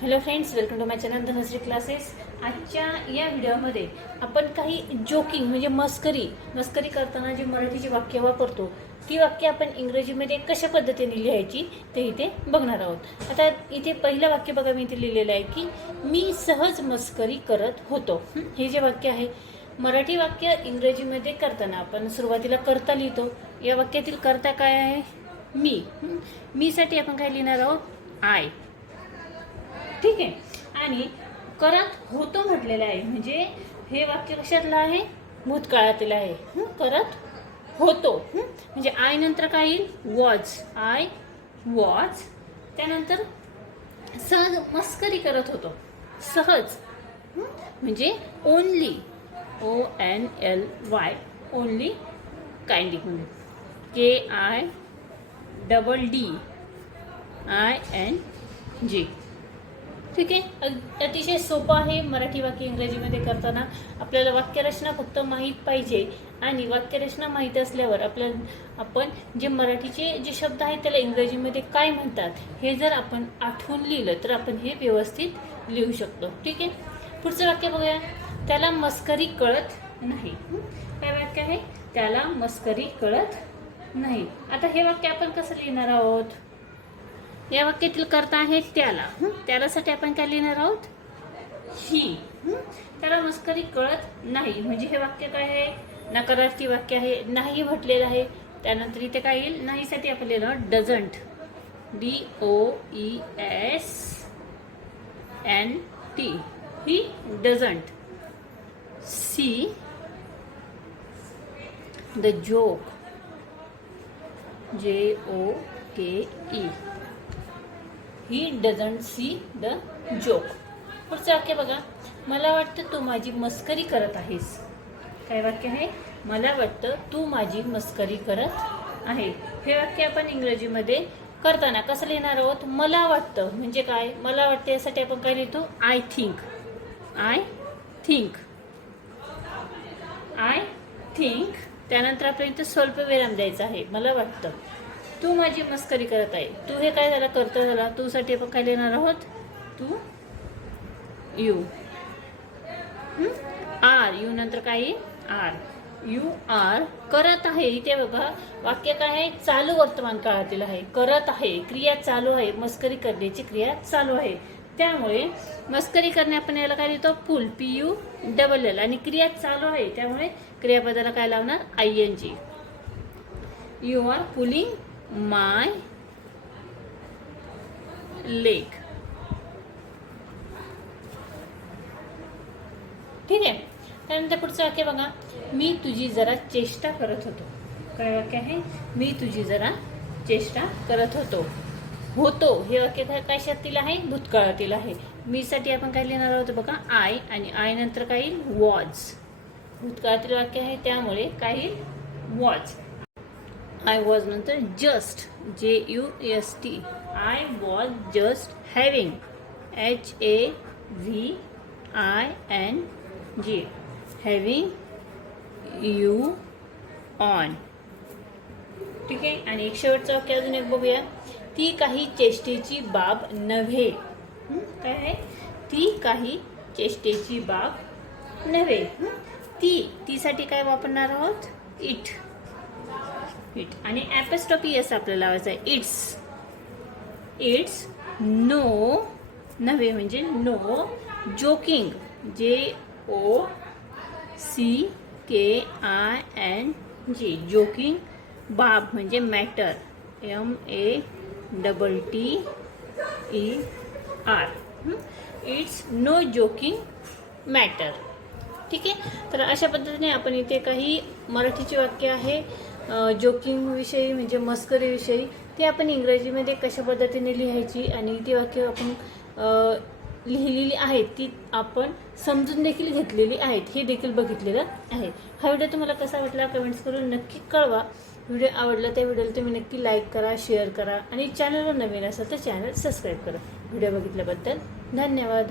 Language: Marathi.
Hello friends, welcome to my channel Dhanashree classes. आजच्या या व्हिडिओमध्ये आपण काही जोकिंग म्हणजे मस्करी करताना जी मराठीची वाक्य वापरतो ती वाक्य आपण इंग्रजीमध्ये कशा पद्धतीने लिहायची ते इथे बघणार आहोत. आता इथे पहिलं वाक्य बघा, मी इथे लिहिलेलं आहे की मी सहज मस्करी करत होतो. हे जे वाक्य आहे मराठी वाक्य इंग्रजीमध्ये करताना आपण सुरुवातीला करता लिहितो. या वाक्यातील करता काय आहे? मी साठी आपण काय लिहिणार आहोत? आय. ठीक आहे. आणि करत होतो म्हटलेलं आहे म्हणजे हे वाक्य कशातलं आहे? भूतकाळातील आहे. करत होतो म्हणजे आय नंतर काय येईल? वॉज. I was. त्यानंतर सहज मस्करी करत होतो. सहज म्हणजे only. ONLY. Only. Kindly. KIDDING. ठीक आहे. अतिशय सोपं आहे मराठी वाक्य इंग्रजीमध्ये करताना. आपल्याला वाक्यरचना फक्त माहीत पाहिजे आणि वाक्यरचना माहीत असल्यावर आपण जे मराठीचे जे शब्द आहेत त्याला इंग्रजीमध्ये काय म्हणतात हे जर आपण आठवून लिहिलं तर आपण हे व्यवस्थित लिहू शकतो. ठीक आहे. पुढचं वाक्य बघूया. त्याला मस्करी कळत नाही. काय वाक्य आहे? त्याला मस्करी कळत नाही. आता हे वाक्य आपण कसं लिहिणार आहोत? या वाक्यातील कर्ता आहे त्याला. त्यालासाठी आपण काय लिहिणार आहोत? ही. त्याला मस्करी कळत नाही म्हणजे हे वाक्य काय आहे? नकारार्थी वाक्य आहे. नाही म्हटलेलं आहे. त्यानंतर इथे काय येईल? नाही साठी आपण लिहिणार doesn't. DOESNT. He doesn't see the joke. JOKE. He doesn't see the joke. पुढचं वाक्य बघा. मला वाटतं तू माझी मस्करी करत आहेस. काय वाक्य आहे? मला वाटतं तू माझी मस्करी करत आहे. हे वाक्य आपण इंग्रजीमध्ये करताना कसं लिहिणार आहोत? मला वाटतं म्हणजे काय? मला वाटतं यासाठी आपण काय लिहितो? I think. त्यानंतर आपल्याला इथं स्वल्प विराम द्यायचा आहे. मला वाटतं तू माझी मस्करी करत आहे. तू हे काय झाला? करता झाला. तू साठी आपण काय लिहिणार आहोत? तू यू. आर. यू नंतर काय? आर. यू आर करत आहे. इथे बघा वाक्य काय आहे? चालू वर्तमान काळातील आहे. करत आहे, क्रिया चालू आहे. मस्करी करण्याची क्रिया चालू आहे. त्यामुळे मस्करी करणे आपण याला काय लिहितो? पुल. PULL. आणि क्रिया चालू आहे त्यामुळे क्रियापदाला काय लावणार? ING. You are pulling my leg. ठीक आहे. त्यानंतर पुढचं वाक्य बघा. मी तुझी जरा चेष्टा करत होतो. काय वाक्य आहे? मी तुझी जरा चेष्टा करत होतो. हे वाक्य कशातील आहे? भूतकाळातील आहे. मी साठी आपण काय लिहिणार आहोत बघा? आय. आणि आय नंतर काय येईल? वॉज. भूतकाळातील वाक्य आहे त्यामुळे काय येईल? वॉज. आय वॉज नंतर just. JUST. I was just having. HAVING. Having you on. ठीक आहे. आणि एक शेवटचं वाक्य अजून एक बघूया. ती काही चेष्टेची बाब नव्हे. काय आहे? ती काही चेष्टेची बाब नव्हे. ती साठी काय वापरणार आहोत? इट. आणि ॲपॉस्ट्रॉफी एस आपल्याला लावायचं आहे. इट्स नो नव्हे म्हणजे नो जोकिंग. JOCKING. जोकिंग. बाब म्हणजे matter. MATTER. It's no joking matter. ठीक आहे. तर अशा पद्धतीने आपण इथे काही मराठीची वाक्य आहे जोकिंग विषयी म्हणजे मस्करी विषयी ते आपण इंग्रजीमध्ये कशा पद्धतीने लिहायची आणि ती वाक्य आपण लिहिलेली आहेत ती आपण समजून देखील घेतलेली आहेत हे देखील बघितलेलं आहे. हा व्हिडिओ तुम्हाला कसा वाटला कमेंट्स करून नक्की कळवा. व्हिडिओ आवडला त्या व्हिडिओला तुम्ही नक्की लाईक करा, शेअर करा आणि चॅनलवर नवीन असाल तर चॅनल सबस्क्राईब करा. व्हिडिओ बघितल्याबद्दल धन्यवाद.